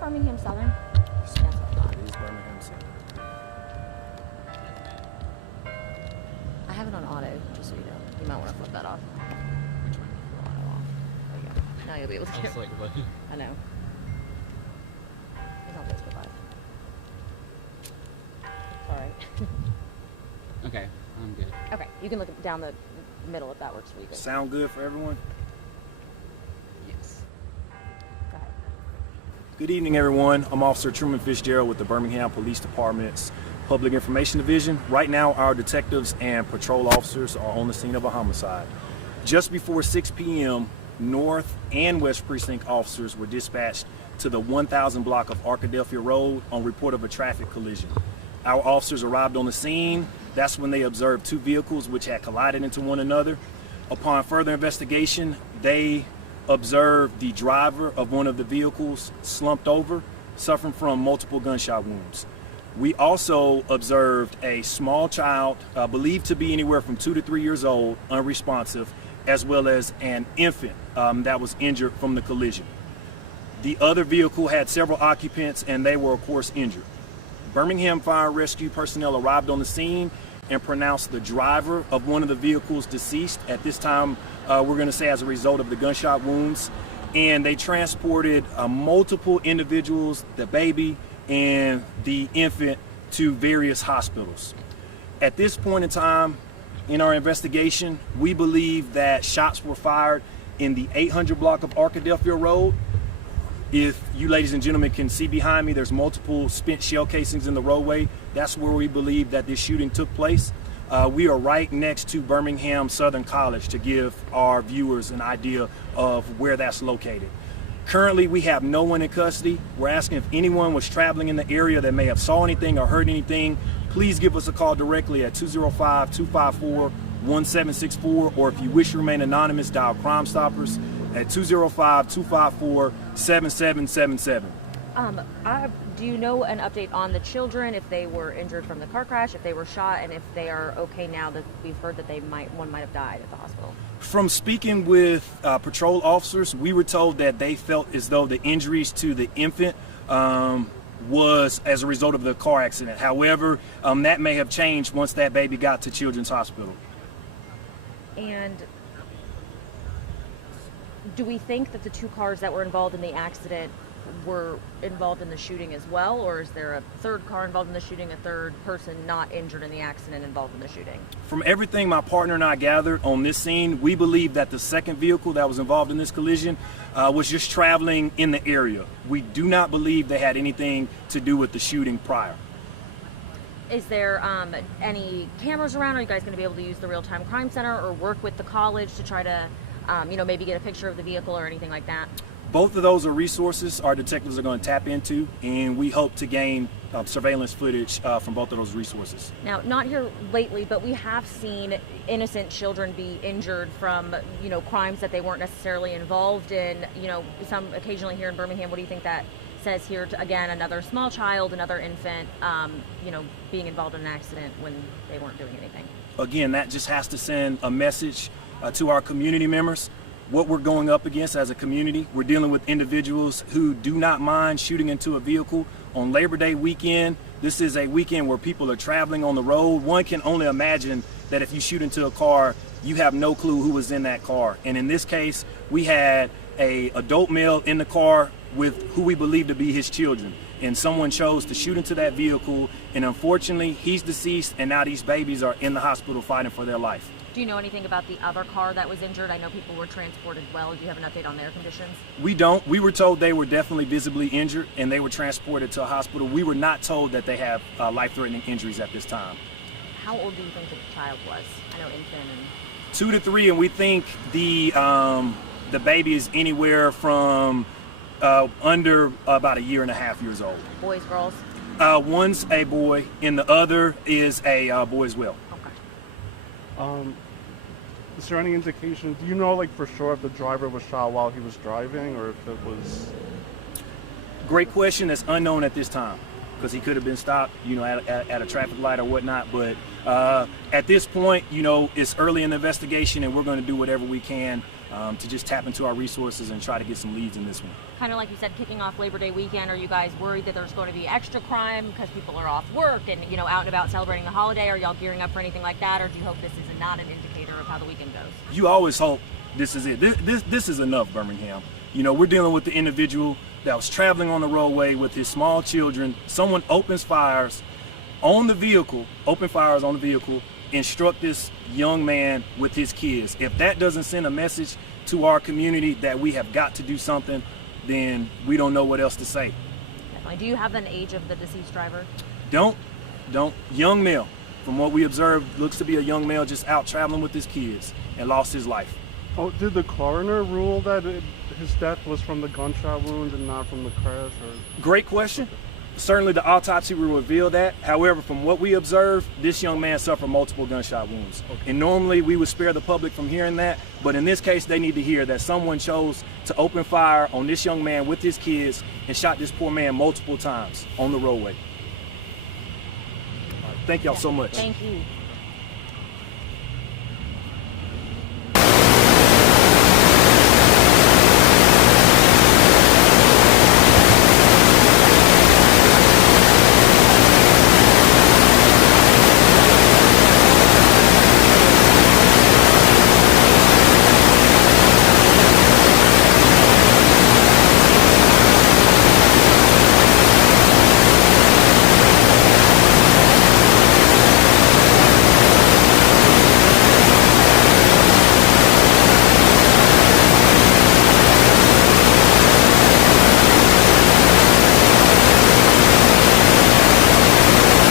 Birmingham Southern? That's what I thought. It is Birmingham Southern. I have it on auto, just so you know. You might want to flip that off. Auto off. There you go. Now you'll be able to get it. I know. It's on Facebook Live. Sorry. Okay, I'm good. Okay, you can look down the middle if that works for you. Sound good for everyone? Yes. Go ahead. Good evening, everyone. I'm Officer Truman Fitzgerald with the Birmingham Police Department's Public Information Division. Right now, our detectives and patrol officers are on the scene of a homicide. Just before 6 p.m., North and West Precinct officers were dispatched to the 1000 block of Arkadelphia Road on report of a traffic collision. Our officers arrived on the scene. That's when they observed two vehicles which had collided into one another. Upon further investigation, they observed the driver of one of the vehicles slumped over, suffering from multiple gunshot wounds. We also observed a small child, believed to be anywhere from 2 to 3 years old, unresponsive, as well as an infant that was injured from the collision. The other vehicle had several occupants and they were of course injured. Birmingham Fire and Rescue personnel arrived on the scene and pronounced the driver of one of the vehicles deceased. At this time, we're going to say as a result of the gunshot wounds. And they transported multiple individuals, the baby and the infant, to various hospitals. At this point in time in our investigation, we believe that shots were fired in the 800 block of Arkadelphia Road. If you ladies and gentlemen can see behind me, there's multiple spent shell casings in the roadway. That's where we believe that this shooting took place. We are right next to Birmingham Southern College to give our viewers an idea of where that's located. Currently, we have no one in custody. We're asking if anyone was traveling in the area that may have saw anything or heard anything, please give us a call directly at 205-254-1764, or if you wish to remain anonymous, dial Crime Stoppers at 205-254-7777. Do you know an update on the children, if they were injured from the car crash, if they were shot, and if they are okay now that we've heard that one might have died at the hospital? From speaking with patrol officers, we were told that they felt as though the injuries to the infant was as a result of the car accident. However, that may have changed once that baby got to Children's Hospital. And do we think that the two cars that were involved in the accident were involved in the shooting as well, or is there a third car involved in the shooting, a third person not injured in the accident involved in the shooting? From everything my partner and I gathered on this scene, we believe that the second vehicle that was involved in this collision was just traveling in the area. We do not believe they had anything to do with the shooting prior. Is there any cameras around? Are you guys going to be able to use the real-time crime center or work with the college to try to maybe get a picture of the vehicle or anything like that? Both of those are resources our detectives are going to tap into, and we hope to gain surveillance footage from both of those resources. Now, not here lately, but we have seen innocent children be injured from, crimes that they weren't necessarily involved in. Some occasionally here in Birmingham. What do you think that says here? Again, another small child, another infant, being involved in an accident when they weren't doing anything. Again, that just has to send a message to our community members. What we're going up against as a community, we're dealing with individuals who do not mind shooting into a vehicle. On Labor Day weekend, this is a weekend where people are traveling on the road. One can only imagine that if you shoot into a car, you have no clue who was in that car. And in this case, we had an adult male in the car with who we believe to be his children. And someone chose to shoot into that vehicle, and unfortunately, he's deceased, and now these babies are in the hospital fighting for their life. Do you know anything about the other car that was injured? I know people were transported well. Do you have an update on their conditions? We don't. We were told they were definitely visibly injured and they were transported to a hospital. We were not told that they have life-threatening injuries at this time. How old do you think the child was? I know infant and... 2 to 3, and we think the baby is anywhere from under about 1.5 years old. Boys, girls? One's a boy and the other is a boy as well. Is there any indication, do you know for sure if the driver was shot while he was driving or if it was... Great question. That's unknown at this time because he could have been stopped, at a traffic light or whatnot. But at this point, it's early in the investigation and we're going to do whatever we can to just tap into our resources and try to get some leads in this one. Kind of like you said, kicking off Labor Day weekend, are you guys worried that there's going to be extra crime because people are off work and, you know, out and about celebrating the holiday? Are y'all gearing up for anything like that, or do you hope this is not an indicator of how the weekend goes? You always hope this is it. This is enough, Birmingham. You know, we're dealing with the individual that was traveling on the roadway with his small children. Someone opens fires on the vehicle, instruct this young man with his kids. If that doesn't send a message to our community that we have got to do something, then we don't know what else to say. Definitely. Do you have an age of the deceased driver? Don't. Young male. From what we observed, looks to be a young male just out traveling with his kids and lost his life. Oh, did the coroner rule that his death was from the gunshot wound and not from the crash? Or? Great question. Certainly the autopsy will reveal that. However, from what we observed, this young man suffered multiple gunshot wounds. And normally we would spare the public from hearing that, but in this case they need to hear that someone chose to open fire on this young man with his kids and shot this poor man multiple times on the roadway. Thank y'all so much. Thank you.